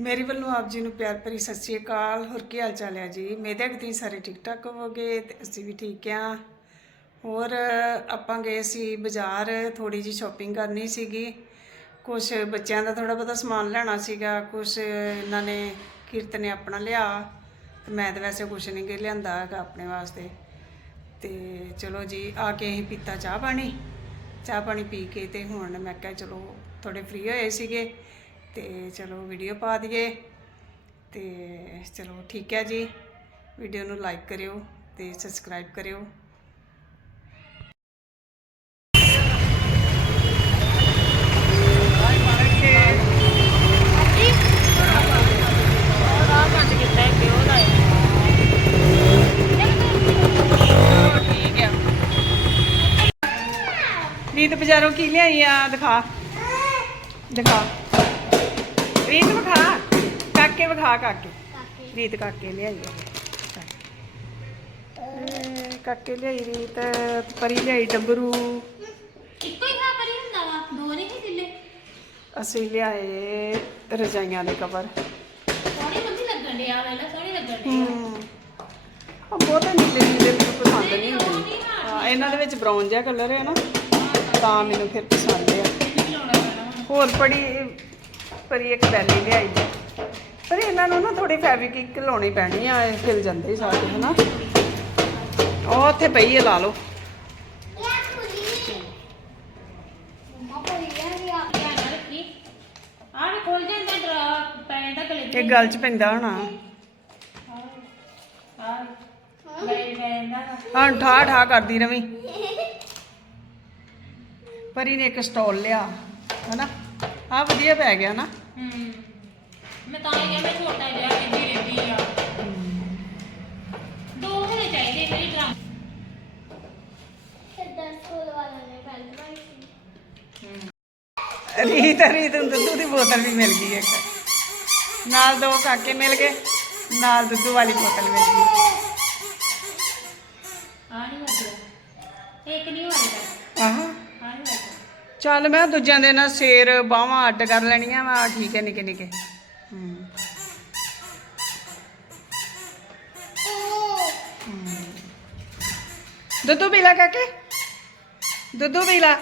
ਮੇਰੇ ਵੱਲੋਂ ਆਪ ਜੀ ਨੂੰ ਪਿਆਰ ਭਰੀ ਸਤਿ ਸ਼੍ਰੀ ਅਕਾਲ। ਹੋਰ ਕੀ ਹਾਲ ਚਾਲ ਹੈ ਜੀ? ਮੇਰੇ ਕਿ ਤੁਸੀਂ ਸਾਰੇ ਠੀਕ ਠਾਕ ਹੋਵੋਗੇ ਤੇ ਅਸੀਂ ਵੀ ਠੀਕ ਆ ਹੋਰ ਆਪਾਂ ਗਏ ਸੀ ਬਾਜ਼ਾਰ ਥੋੜੀ ਜੀ ਸ਼ਾਪਿੰਗ ਕਰਨੀ ਸੀਗੀ। ਕੁਝ ਬੱਚਿਆਂ ਦਾ ਥੋੜਾ ਬਹੁਤਾ ਸਮਾਨ ਲੈਣਾ ਸੀਗਾ ਕੁਝ ਇਹਨਾਂ ਨੇ ਕੀਰਤਨ ਨੇ ਆਪਣਾ ਲਿਆ। ਤੇ ਮੈਂ ਤਾਂ ਵੈਸੇ ਕੁਝ ਨਹੀਂ ਗੇ ਲਿਆਂਦਾ ਹੈਗਾ ਆਪਣੇ ਵਾਸਤੇ। ਤੇ ਚਲੋ ਜੀ, ਆ ਕੇ ਅਸੀਂ ਪੀਤਾ ਚਾਹ ਪਾਣੀ ਚਾਹ ਪਾਣੀ ਪੀ ਕੇ ਤੇ ਹੁਣ ਮੈਂ ਕਿਹਾ ਚਲੋ ਥੋੜੇ ਫ੍ਰੀ ਹੋਏ ਸੀਗੇ। ਤੇ ਚਲੋ ਵੀਡੀਓ ਪਾ ਦਈਏ। ਤੇ ਚਲੋ ਠੀਕ ਹੈ ਜੀ। ਵੀਡੀਓ ਨੂੰ ਲਾਈਕ ਕਰਿਓ ਤੇ ਸਬਸਕ੍ਰਾਈਬ ਕਰਿਓ। ਠੀਕ ਆ ਰੀਤ ਬਾਜ਼ਾਰੋਂ ਕੀ ਲਿਆਈ ਆ? ਦਿਖਾ। ਦਿਖਾ। ਰੀਤ ਵਿਖਾ। ਕਾਕੇ ਵਿਖਾ ਕਾਕੇ। ਰੀਤ ਕਾਕੇ ਲਿਆਈ ਇਹ ਕਾਕੇ ਲਿਆਈ ਰੀਤ ਪਰੀ ਲਿਆਈ ਡੱਬਰੂ ਇੱਕੋ ਹੀ ਕਰੀ ਹੁੰਦਾ ਵਾ ਦੋ ਨਹੀਂ ਸੀ ਦਿੱਲੇ ਅਸੀਂ ਲਿਆਏ ਰਜਾਈਆਂ ਦੇ ਕਵਰ। ਸੋਹਣੇ ਮੰਮੀ ਲੱਗਣ ਡਿਆ ਵੇਲਾ ਸੋਹਣੇ ਲੱਗਣ ਡਿਆ ਹੂੰ। ਉਹ ਬਹੁਤੇ ਨੀਲੇ ਨੀਲੇ ਮੈਨੂੰ ਪਸੰਦ ਨਹੀਂ ਹੁੰਦੇ। ਹਾਂ ਇਹਨਾਂ ਦੇ ਵਿੱਚ ਬਰਾਊਨ ਜਿਹਾ ਕਲਰ ਹੈ ਨਾ ਤਾਂ ਮੈਨੂੰ ਫਿਰ ਪਸੰਦ ਆ। ਹੋਰ ਬੜੀ ਪਰੀ ਇੱਕ ਬੈਲੀ ਲਿਆਈ ਜੀ ਪਰ, ਇਹਨਾਂ ਨੂੰ ਨਾ ਥੋੜੀ ਫੈਬਰਿਕ ਲਾਉਣੀ ਪੈਣੀ ਆ, ਇਹ ਖਿਲ ਜਾਂਦੇ ਸਾਰੇ ਹਨਾ? ਉਹ ਉੱਥੇ ਪਈ ਹੈ ਲਾ ਲਓ। ਇਹ ਗੱਲ 'ਚ ਪੈਂਦਾ ਹੋਣਾ। ਆਹ ਗਲੇ ਪੈਣ ਹਾਂ ਠਾ ਠਾ ਕਰਦੀ ਰਵੀ। ਪਰੀ ਨੇ ਇੱਕ ਸਟਾਲ ਲਿਆ, ਹਨਾ? ਆ ਵਧੀਆ ਪੈ ਗਿਆ ਨਾ। ਹੂੰ। ਮੈਂ ਤਾਂ ਹੀ ਕਿਹਾ ਮੈਂ ਛੋਟਾ ਜਿਹਾ ਕਿ ਜਿਹੜੇ ਦੀ ਆ। ਦੋ ਹੋਣੇ ਚਾਹੀਦੇ ਮੇਰੀ ਡਰਾ ਰੀਤ ਰੀਤ ਨੂੰ ਦੁੱਧ ਦੀ ਬੋਤਲ ਵੀ ਮਿਲ ਗਈ ਇੱਕ। ਨਾਲ ਦੋ ਕਾਕੇ ਮਿਲ ਗਏ ਨਾਲ ਦੁੱਧ ਵਾਲੀ ਬੋਤਲ ਮਿਲ ਗਈ। ਆ ਨਹੀਂ ਵੱਜਦਾ ਇੱਕ ਨਹੀਂ ਵੱਜਦਾ ਆਹਾਂ। ਚੱਲ ਮੈਂ ਦੂਜਿਆਂ ਦੇ ਨਾਲ ਸ਼ੇਰ ਬਾਹਾਂ ਅੱਡ ਕਰ ਲੈਣੀਆਂ ਵਾ, ਠੀਕ ਹੈ ਨਿੱਕੇ ਨਿੱਕੇ। ਹੂੰ। ਦੁੱਧੂ ਪੀ ਲਾ ਕਾਕੇ। ਦੁੱਧ ਪੀ ਲਾ।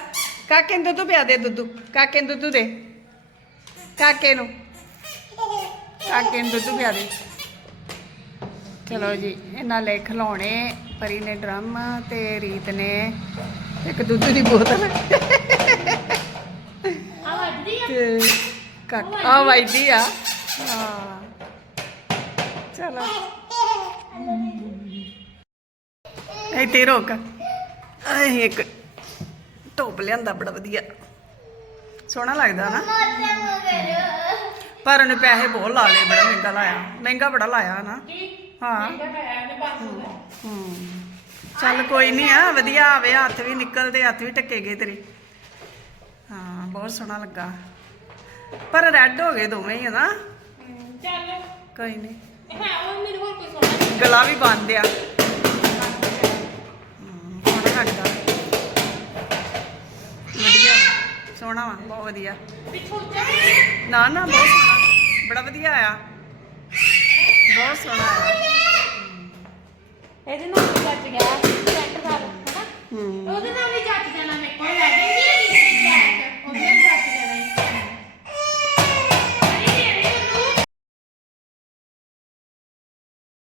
ਕਾਕੇ ਨੂੰ ਦੁੱਧ ਪਿਆ ਦੇ ਦੁੱਧ। ਕਾਕੇ ਨੂੰ ਦੁੱਧ ਦੇ। ਕਾਕੇ ਨੂੰ। ਕਾਕੇ ਨੂੰ ਦੁੱਧ ਪਿਆ ਦੇ। ਚਲੋ ਜੀ, ਇਹਨਾਂ ਲਈ ਖਿਲੌਣੇ। ਪਰੀ ਨੇ ਡਰਮ ਤੇ ਰੀਤ ਨੇ ਇੱਕ ਦੁੱਧ ਦੀ ਬੋਤਲ ਆ ਵੱਜਦੀ ਆ ਤੇ ਕੱਟ ਆ ਵਾਈਦੀ ਆ। ਹਾਂ। ਚਲੋ। ਇਹ ਤੇ ਰੋਕ ਇਹ ਇੱਕ ਟੋਪ ਲਿਆਂਦਾ ਬੜਾ ਵਧੀਆ। ਸੋਹਣਾ ਲੱਗਦਾ ਨਾ। ਪਰ ਉਹਨੇ ਪੈਸੇ ਬਹੁਤ ਲਾ ਲਏ, ਬੜਾ ਮਹਿੰਗਾ ਲਾਇਆ। ਮਹਿੰਗਾ ਬੜਾ ਲਾਇਆ ਨਾ। ਹਾਂ। ਹੂੰ। ਚੱਲ ਕੋਈ ਨਹੀਂ ਆ, ਵਧੀਆ ਆਵੇ, ਹੱਥ ਵੀ ਨਿਕਲਦੇ, ਹੱਥ ਵੀ ਟੱਕੇ ਗਏ ਤੇਰੇ। ਹਾਂ, ਬਹੁਤ ਸੋਹਣਾ ਲੱਗਾ। ਪਰ ਰੈੱਡ ਹੋ ਗਏ ਦੋਵੇਂ ਹੀ ਨਾ? ਚੱਲ। ਕੋਈ ਨਹੀਂ ਹੈ ਉਹ ਮੇਰੇ ਹੋਰ ਕੋਈ ਸੋਹਣਾ ਗਲਾ ਵੀ ਬੰਦ ਆ ਹਮ, ਸੋਹਣਾ ਲੱਗਦਾ ਵਧੀਆ ਵਾ, ਸੋਹਣਾ ਵਾ ਬਹੁਤ ਵਧੀਆ। ਪਿੱਛੋਂ ਜਾ ਨਾ ਨਾ ਬਹੁਤ ਸੋਹਣਾ। ਬੜਾ ਵਧੀਆ ਆ ਬਹੁਤ ਸੋਹਣਾ ਆ